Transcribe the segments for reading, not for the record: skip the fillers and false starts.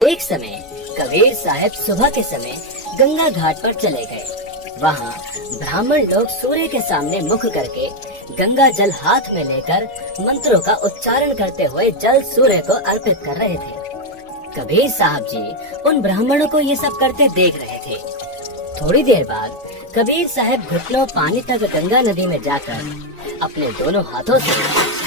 एक समय कबीर साहब सुबह के समय गंगा घाट पर चले गए। वहाँ ब्राह्मण लोग सूर्य के सामने मुख करके गंगा जल हाथ में लेकर मंत्रों का उच्चारण करते हुए जल सूर्य को अर्पित कर रहे थे। कबीर साहब जी उन ब्राह्मणों को ये सब करते देख रहे थे। थोड़ी देर बाद कबीर साहब घुटनों पानी तक गंगा नदी में जाकर अपने दोनों हाथों से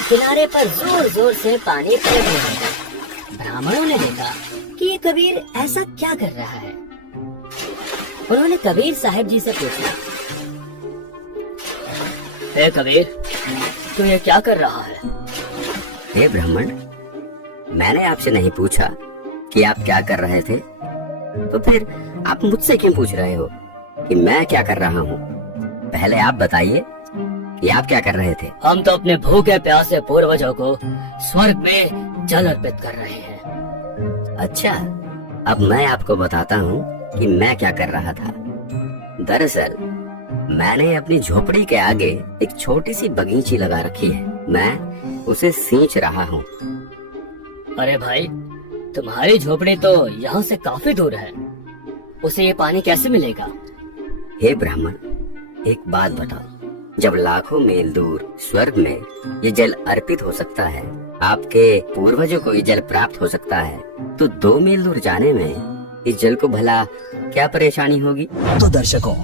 किनारे पर जोर जोर से पानी पलटने लगे। ब्राह्मणों ने देखा कि ये कबीर ऐसा क्या कर रहा है। उन्होंने कबीर साहब जी से पूछा, हे कबीर, तू ये क्या कर रहा है? हे ब्राह्मण, मैंने आपसे नहीं पूछा कि आप क्या कर रहे थे, तो फिर आप मुझसे क्यों पूछ रहे हो कि मैं क्या कर रहा हूँ? पहले आप बताइए कि आप क्या कर रहे थे। हम तो अपने भूखे प्यासे पूर्वजों को स्वर्ग में जल अर्पित कर रहे हैं। अच्छा, अब मैं आपको बताता हूँ कि मैं क्या कर रहा था। दरअसल मैंने अपनी झोपड़ी के आगे एक छोटी सी बगीची लगा रखी है। मैं उसे सींच रहा हूँ। अरे भाई, तुम्हारी झोपड़ी तो यहाँ से काफी दूर है, उसे ये पानी कैसे मिलेगा? हे ब्राह्मण, एक बात बताओ, जब लाखों मील दूर स्वर्ग में ये जल अर्पित हो सकता है, आपके पूर्वजों को ये जल प्राप्त हो सकता है, तो 2 मील दूर जाने में इस जल को भला क्या परेशानी होगी? तो दर्शकों,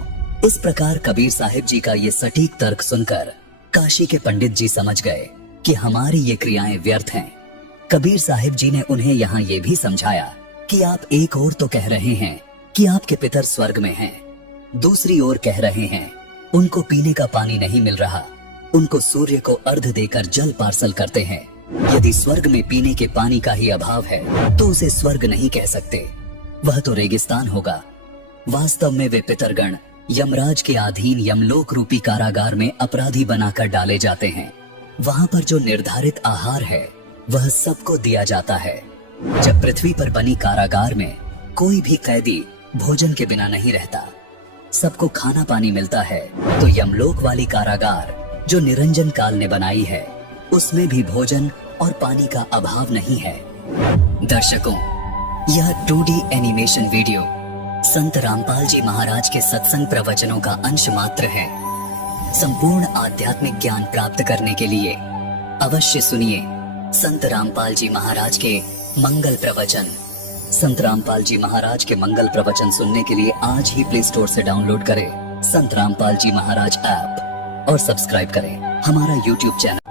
इस प्रकार कबीर साहिब जी का ये सटीक तर्क सुनकर काशी के पंडित जी समझ गए कि हमारी ये क्रियाएं व्यर्थ हैं। कबीर साहिब जी ने उन्हें यहाँ ये भी समझाया कि आप एक ओर तो कह रहे हैं कि आपके पितर स्वर्ग में हैं, दूसरी ओर कह रहे हैं उनको पीने का पानी नहीं मिल रहा, उनको सूर्य को अर्घ देकर जल पार्सल करते हैं। यदि स्वर्ग में पीने के पानी का ही अभाव है तो उसे स्वर्ग नहीं कह सकते, वह तो रेगिस्तान होगा। वास्तव में वे पितरगण यमराज के अधीन यमलोक रूपी कारागार में अपराधी बनाकर डाले जाते हैं। वहाँ पर जो निर्धारित आहार है वह सबको दिया जाता है। जब पृथ्वी पर बनी कारागार में कोई भी कैदी भोजन के बिना नहीं रहता, सबको खाना पानी मिलता है, तो यमलोक वाली कारागार जो निरंजन काल ने बनाई है उसमें भी भोजन और पानी का अभाव नहीं है। दर्शकों, यह 2D एनिमेशन वीडियो संत रामपाल जी महाराज के सत्संग प्रवचनों का अंश मात्र है। संपूर्ण आध्यात्मिक ज्ञान प्राप्त करने के लिए अवश्य सुनिए संत रामपाल जी महाराज के मंगल प्रवचन। संत रामपाल जी महाराज के मंगल प्रवचन सुनने के लिए आज ही प्ले स्टोर से डाउनलोड करें संत रामपाल जी महाराज ऐप और सब्सक्राइब करें हमारा YouTube चैनल।